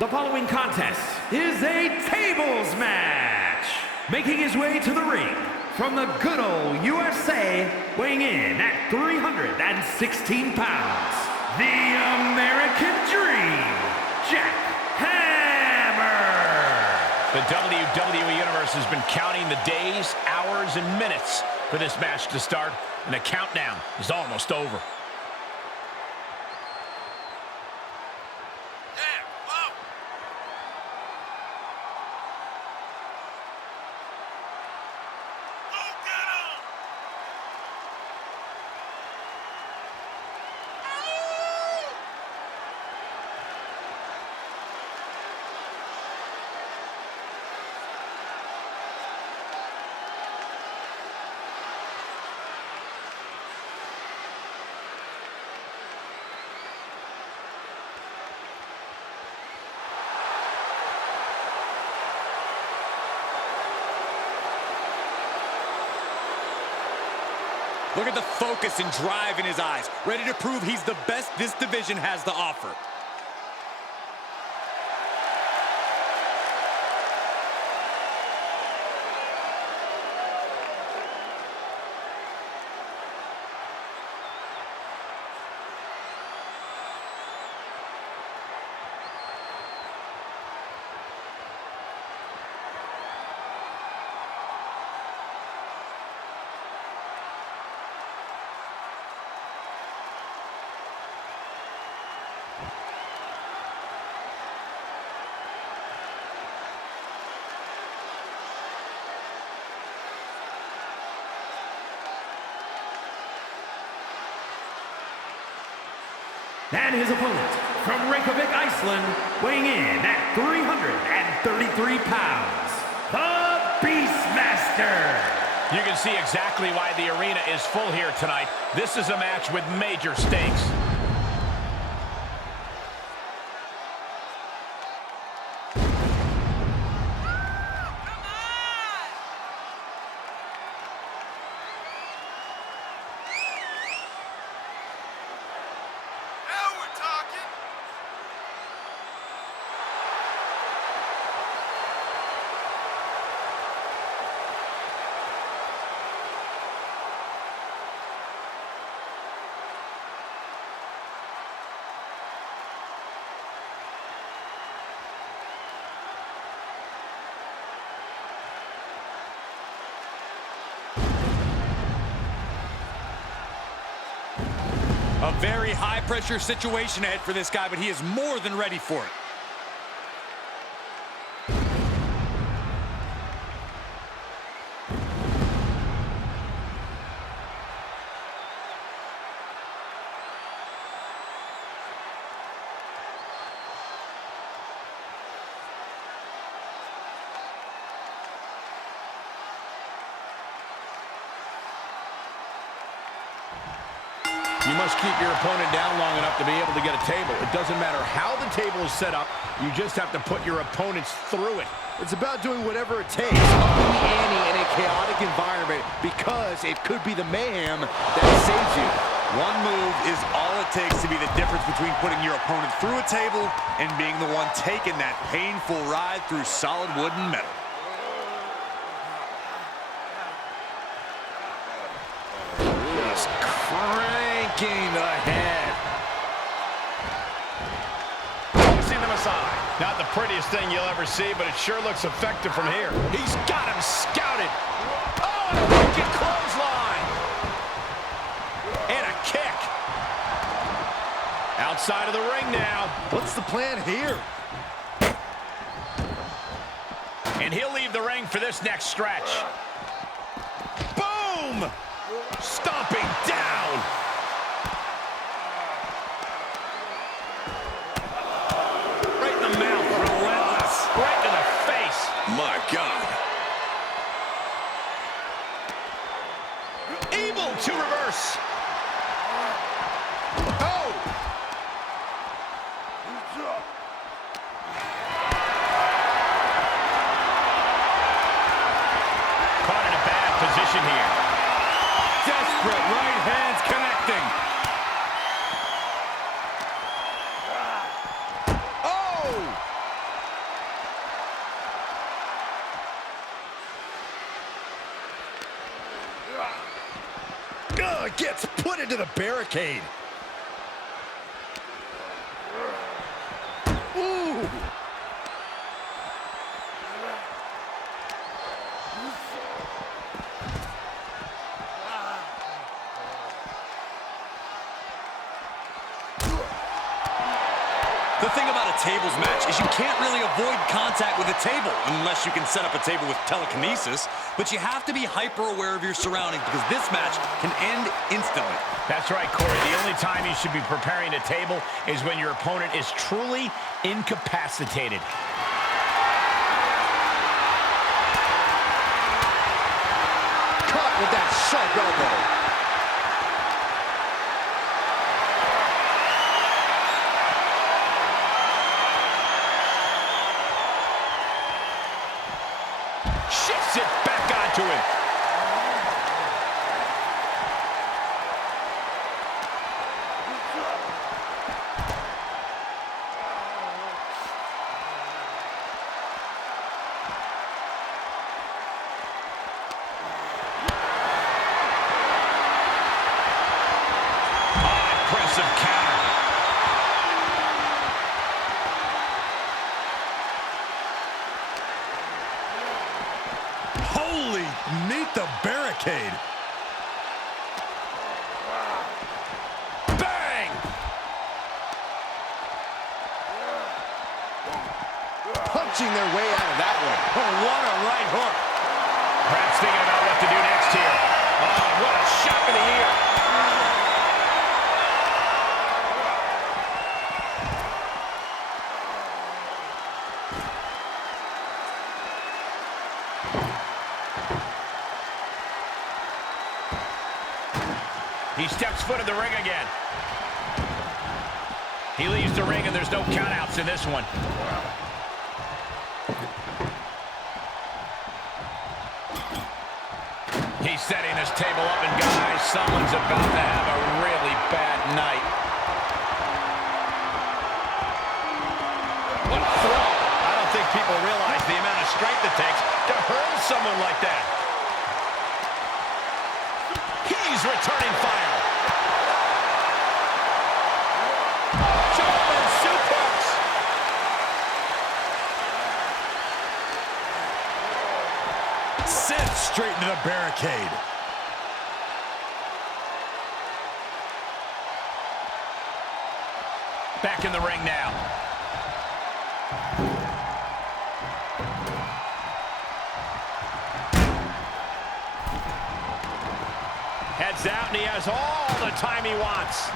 The following contest is a tables match. Making his way to the ring from the good old USA, weighing in at 316 pounds, the American Dream, Jackhammer. The WWE Universe has been counting the days, hours, and minutes for this match to start, and the countdown is almost over. Look at the focus and drive in his eyes, ready to prove he's the best this division has to offer. And his opponent, from Reykjavik, Iceland, weighing in at 333 pounds, the Beastmaster. You can see exactly why the arena is full here tonight. This is a match with major stakes. A very high-pressure situation ahead for this guy, but he is more than ready for it. You must keep your opponent down long enough to be able to get a table. It doesn't matter how the table is set up, you just have to put your opponents through it. It's about doing whatever it takes, upping the ante in a chaotic environment, because it could be the mayhem that saves you. One move is all it takes to be the difference between putting your opponent through a table and being the one taking that painful ride through solid wood and metal. Just cranking ahead. See the Messiah. Not the prettiest thing you'll ever see, but it sure looks effective from here. He's got him scouted. Oh, and a wicked clothesline. And a kick. Outside of the ring now. What's the plan here? And he'll leave the ring for this next stretch. Boom! Stomping down. Right in the mouth, relentless. Right to the face. My God. Able to reverse. Oh! Caught in a bad position here. Desperate right hands connecting. Oh! but gets put into the barricade. Ooh. The thing about a tables match is you can't really avoid contact with a table unless you can set up a table with telekinesis, but you have to be hyper aware of your surroundings because this match can end instantly. That's right, Corey. The only time you should be preparing a table is when your opponent is truly incapacitated. Caught with that sharp elbow. Shifts it back onto him. Impressive counter. Holy, meet the barricade. Bang! Punching their way out of that one. Oh, what a right hook. Perhaps thinking about what to do next here. Oh, what a shock of the ear. He steps foot in the ring again. He leaves the ring and there's no countouts in this one. He's setting this table up, and guys, someone's about to have a really bad night. What a throw! I don't think people realize the amount of strength it takes to hurl someone like that. He's returning fire. German suplex. Sent straight into the barricade. Back in the ring now. Heads out, and he has all the time he wants.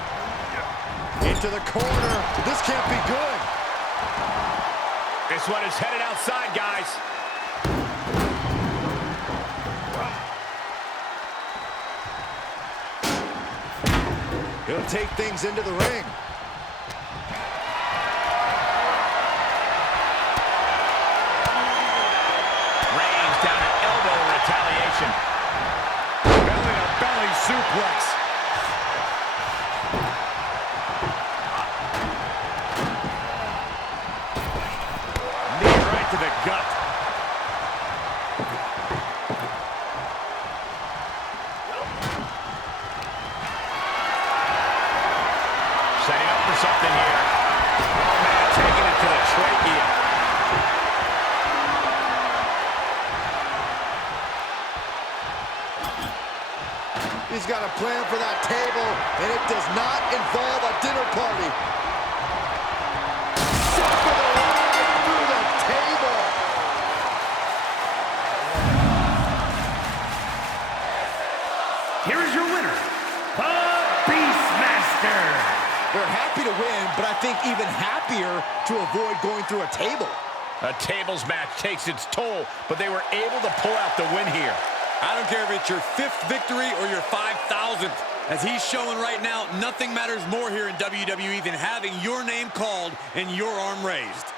Into the corner. This can't be good. This one is headed outside, guys. He'll take things into the ring. Reigns down an elbow retaliation. Belly-to-belly suplex. Knee right to the gut. Setting up for something here. Oh, man, taking it to the trachea. He's got a plan for that table, and it does not involve a dinner party. Set for the ride through the table. Here is your winner, the Beastmaster. They're happy to win, but I think even happier to avoid going through a table. A tables match takes its toll, but they were able to pull out the win here. I don't care if it's your 5th victory or your 5,000th. As he's showing right now, nothing matters more here in WWE than having your name called and your arm raised.